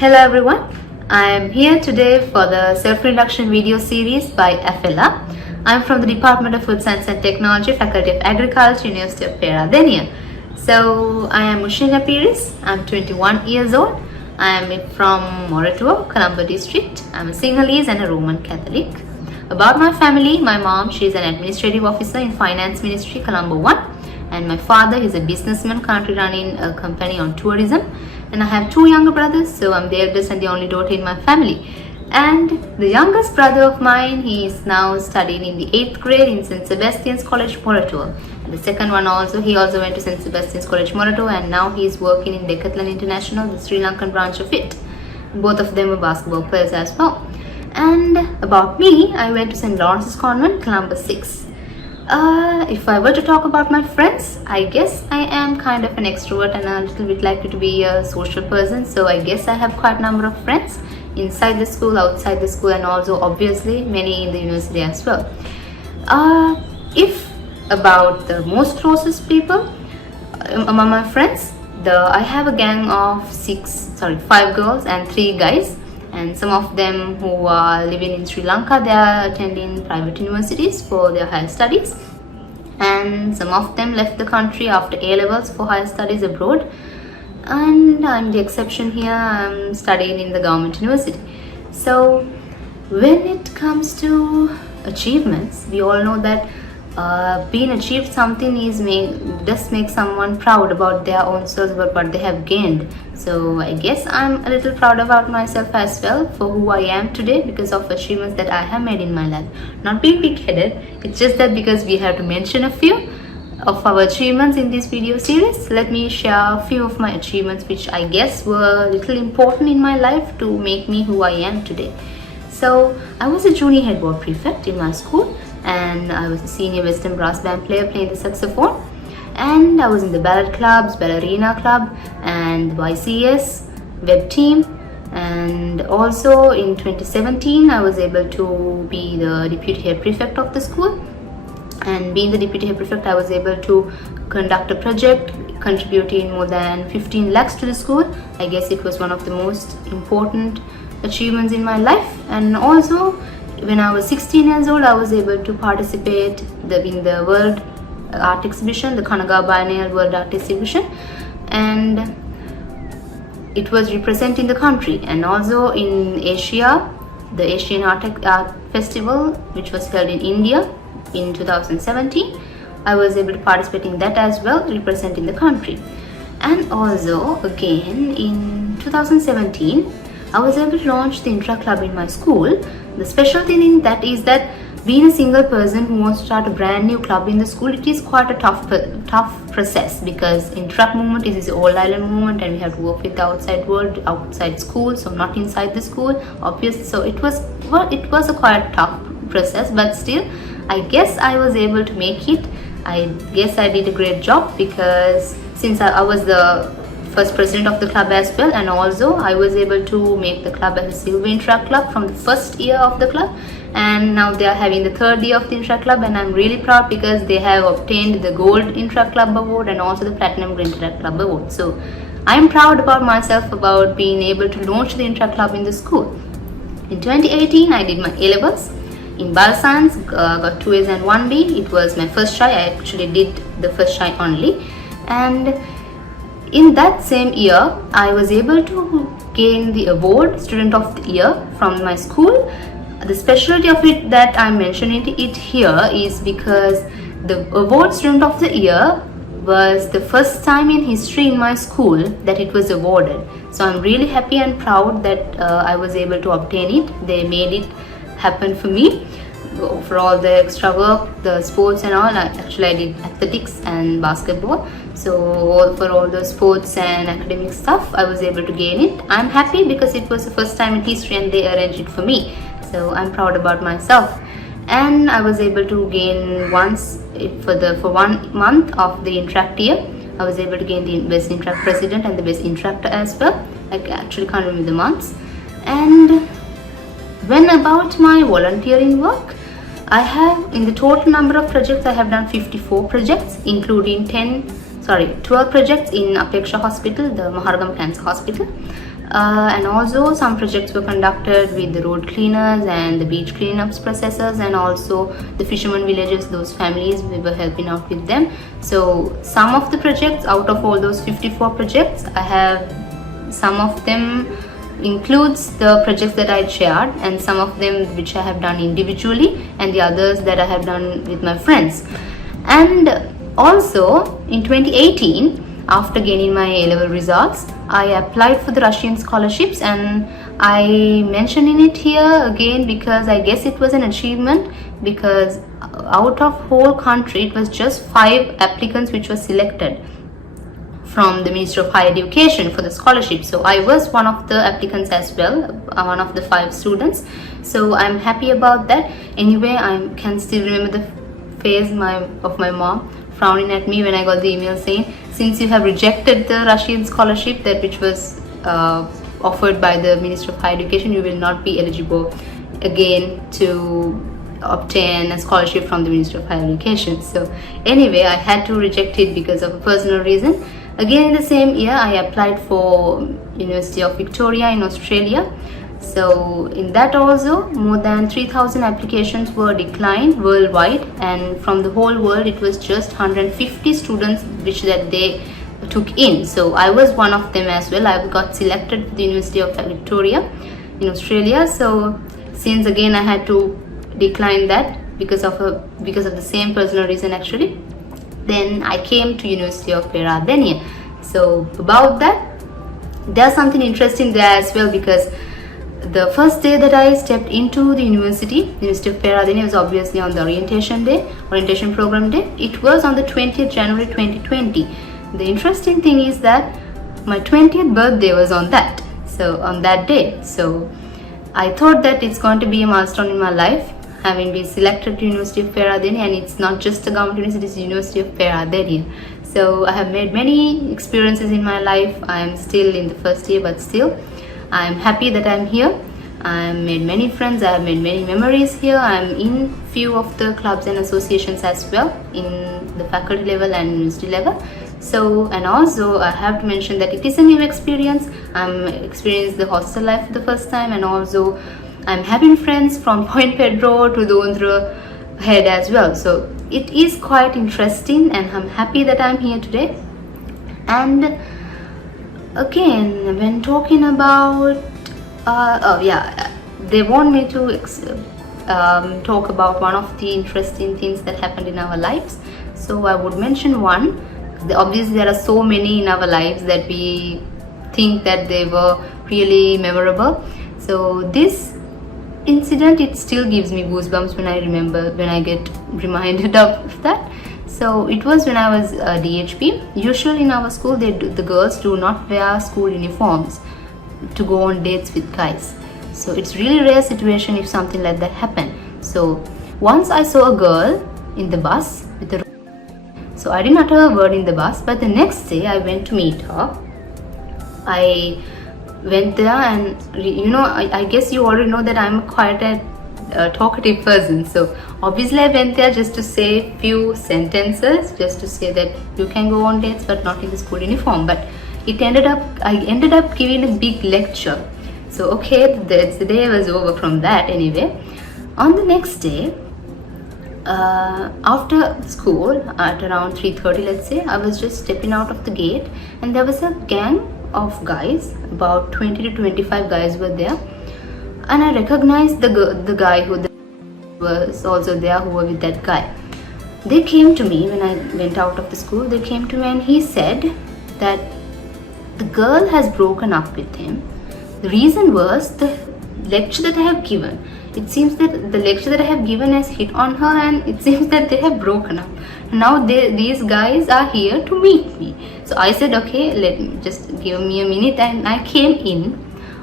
Hello everyone, I am here today for the self-introduction video series by Afela. I am from the Department of Food Science and Technology, Faculty of Agriculture, University of Peradeniya. So I am Ushenya Peiris, I am 21 years old. I am from Moratuwa, Colombo district. I am a Sinhalese and a Roman Catholic. About my family, my mom, she is an administrative officer in Finance Ministry, Colombo 1. And my father is a businessman currently running a company on tourism. And I have two younger brothers, so I'm the eldest and the only daughter in my family. And the youngest brother of mine, he is now studying in the 8th grade in St. Sebastian's College, Moratuwa. And the second one also, he also went to St. Sebastian's College, Moratuwa, and now he is working in Decathlon International, the Sri Lankan branch of it. Both of them are basketball players as well. And about me, I went to St. Lawrence's Convent, Colombo 6. If I were to talk about my friends, I guess I am kind of an extrovert and a little bit likely to be a social person. So I guess I have quite a number of friends inside the school, outside the school, and also obviously many in the university as well. If about the most closest people among my friends, I have a gang of 5 girls and 3 guys. And some of them who are living in Sri Lanka, they are attending private universities for their higher studies. And some of them left the country after A-levels for higher studies abroad. And I'm the exception here, I'm studying in the government university. So when it comes to achievements, we all know that being achieved something does make someone proud about their own selves, about what they have gained. So I guess I'm a little proud about myself as well for who I am today because of achievements that I have made in my life. Not being big-headed, it's just that because we have to mention a few of our achievements in this video series, let me share a few of my achievements which I guess were a little important in my life to make me who I am today. So I was a junior headboard prefect in my school, and I was a senior Western brass band player playing the saxophone, and I was in the ballet clubs, ballerina club, and YCS web team. And also in 2017 I was able to be the deputy head prefect of the school, and being the deputy head prefect I was able to conduct a project contributing more than 15 lakhs to the school. I guess it was one of the most important achievements in my life. And also when I was 16 years old, I was able to participate in the World Art Exhibition, the Kanagawa Biennial World Art Exhibition, and it was representing the country. And also in Asia, the Asian Art Festival, which was held in India in 2017, I was able to participate in that as well, representing the country. And also again in 2017, I was able to launch the intra club in my school. The special thing in that is that being a single person who wants to start a brand new club in the school, it is quite a tough process because intra movement is this all island movement, and we have to work with the outside world, outside school, so not inside the school, obviously. So it was a quite tough process, but still I guess I was able to make it. I guess I did a great job because since I was the first president of the club as well, and also I was able to make the club as a silver intra club from the first year of the club, and now they are having the 3rd year of the intra club, and I'm really proud because they have obtained the gold intra club award and also the platinum intra club award. So I'm proud about myself about being able to launch the intra club in the school. In 2018 I did my A-levels in Bioscience, got 2 A's and 1 B. It was my first try. I actually did the first try only, and in that same year, I was able to gain the award Student of the Year from my school. The specialty of it that I'm mentioning it here is because the award Student of the Year was the first time in history in my school that it was awarded. So I'm really happy and proud that I was able to obtain it. They made it happen for me. For all the extra work, the sports and all, actually I did athletics and basketball. So for all the sports and academic stuff, I was able to gain it. I'm happy because it was the first time in history and they arranged it for me. So I'm proud about myself. And I was able to gain for 1 month of the Interact year, I was able to gain the Best Interact President and the Best Interactor as well. I actually can't remember the months. And when about my volunteering work, I have, in the total number of projects, I have done 54 projects, including 12 projects in Apeksha Hospital, the Maharagam Cancer Hospital. And also some projects were conducted with the road cleaners and the beach cleanups processes, and also the fishermen villages, those families, we were helping out with them. So some of the projects, out of all those 54 projects, I have some of them includes the projects that I shared, and some of them which I have done individually, and the others that I have done with my friends. And also in 2018, after gaining my A-level results, I applied for the Russian scholarships, and I mention in it here again because I guess it was an achievement, because out of whole country it was just 5 applicants which were selected from the Ministry of Higher Education for the scholarship. So I was one of the applicants as well, one of the 5 students. So I'm happy about that. Anyway, I can still remember the face of my mom frowning at me when I got the email saying, since you have rejected the Russian scholarship that which was offered by the Ministry of Higher Education, you will not be eligible again to obtain a scholarship from the Ministry of Higher Education. So anyway, I had to reject it because of a personal reason. Again in the same year, I applied for University of Victoria in Australia. So in that also, more than 3,000 applications were declined worldwide, and from the whole world it was just 150 students which that they took in. So I was one of them as well. I got selected for the University of Victoria in Australia. So since again I had to decline that because of the same personal reason actually, then I came to University of Peradeniya. So about that, there's something interesting there as well, because the first day that I stepped into the University of Peradeniya was obviously on the orientation program day. It was on the 20th January 2020. The interesting thing is that my 20th birthday was on that day. So I thought that it's going to be a milestone in my life, having been selected to University of Peradeniya, and it's not just a government university, it's University of Peradeniya. So I have made many experiences in my life. I am still in the first year, but still I am happy that I am here. I have made many friends, I have made many memories here. I am in few of the clubs and associations as well, in the faculty level and university level. So, and also I have to mention that it is a new experience. I'm experiencing the hostel life for the first time, and also I'm having friends from Point Pedro to Dondra Head as well. So it is quite interesting, and I'm happy that I'm here today. And again, when talking about they want me to talk about one of the interesting things that happened in our lives. So I would mention one. Obviously there are so many in our lives that we think that they were really memorable. So this incident, it still gives me goosebumps when I get reminded of that. So it was when I was DHP. Usually in our school, the girls do not wear school uniforms to go on dates with guys. So it's really rare situation if something like that happen. So once I saw a girl in the bus with a, so I didn't utter a word in the bus, but the next day I went to meet her. I went there, and I guess you already know that I'm quite a talkative person. So obviously I went there just to say few sentences, just to say that you can go on dates but not in the school uniform. But I ended up giving a big lecture. So okay, the day was over from that. Anyway, on the next day, after school at around 3:30, let's say, I was just stepping out of the gate, and there was a gang of guys, about 20 to 25 guys were there, and I recognized the guy who was also there, who were with that guy. They came to me when I went out of the school. They came to me and he said that the girl has broken up with him. The reason was the lecture that I have given. It seems that the lecture that I have given has hit on her, and it seems that they have broken up. Now these guys are here to meet me. So I said, okay, let me just give me a minute, and I came in.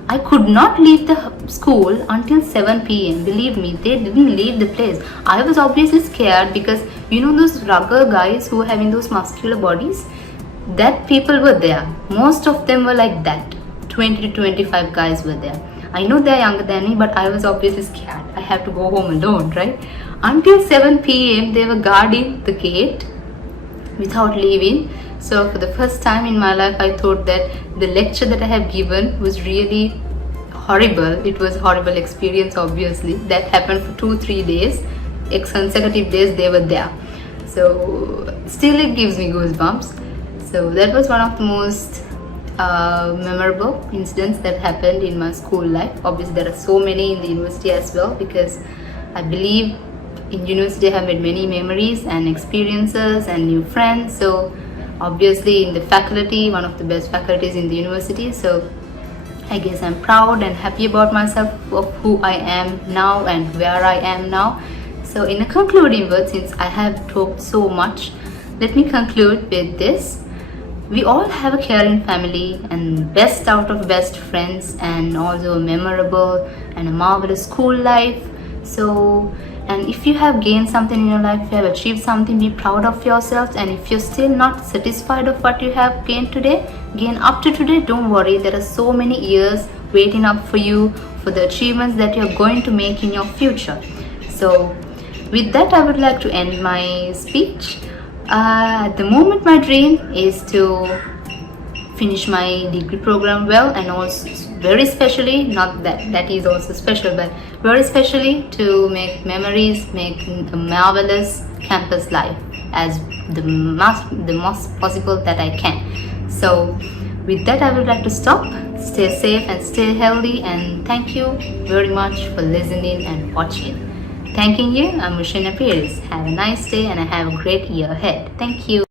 I could not leave the school until 7 p.m. Believe me, they didn't leave the place. I was obviously scared, because those rugged guys who are having those muscular bodies, that people were there. Most of them were like that. 20 to 25 guys were there. I know they're younger than me, but I was obviously scared. I have to go home alone, right? Until 7 p.m. they were guarding the gate without leaving. So for the first time in my life, I thought that the lecture that I have given was really horrible. It was a horrible experience, obviously. That happened for 2-3 days, consecutive days they were there. So still it gives me goosebumps. So that was one of the most memorable incidents that happened in my school life. Obviously there are so many in the university as well, because I believe in university I have made many memories and experiences and new friends. So obviously in the faculty, one of the best faculties in the university. So I guess I'm proud and happy about myself, of who I am now and where I am now. So in a concluding word, since I have talked so much, let me conclude with this. We all have a caring family and best out of best friends, and also a memorable and a marvelous school life. So, and if you have gained something in your life, if you have achieved something, be proud of yourselves. And if you're still not satisfied of what you have gained up to today, don't worry. There are so many years waiting up for you for the achievements that you're going to make in your future. So with that, I would like to end my speech. At the moment, my dream is to finish my degree program well, and also very specially, not that is also special, but very specially to make memories, make a marvelous campus life as the most possible that I can. So with that, I would like to stop. Stay safe and stay healthy, and thank you very much for listening and watching. Thanking you, I'm Ushenya Peiris. Have a nice day and have a great year ahead. Thank you.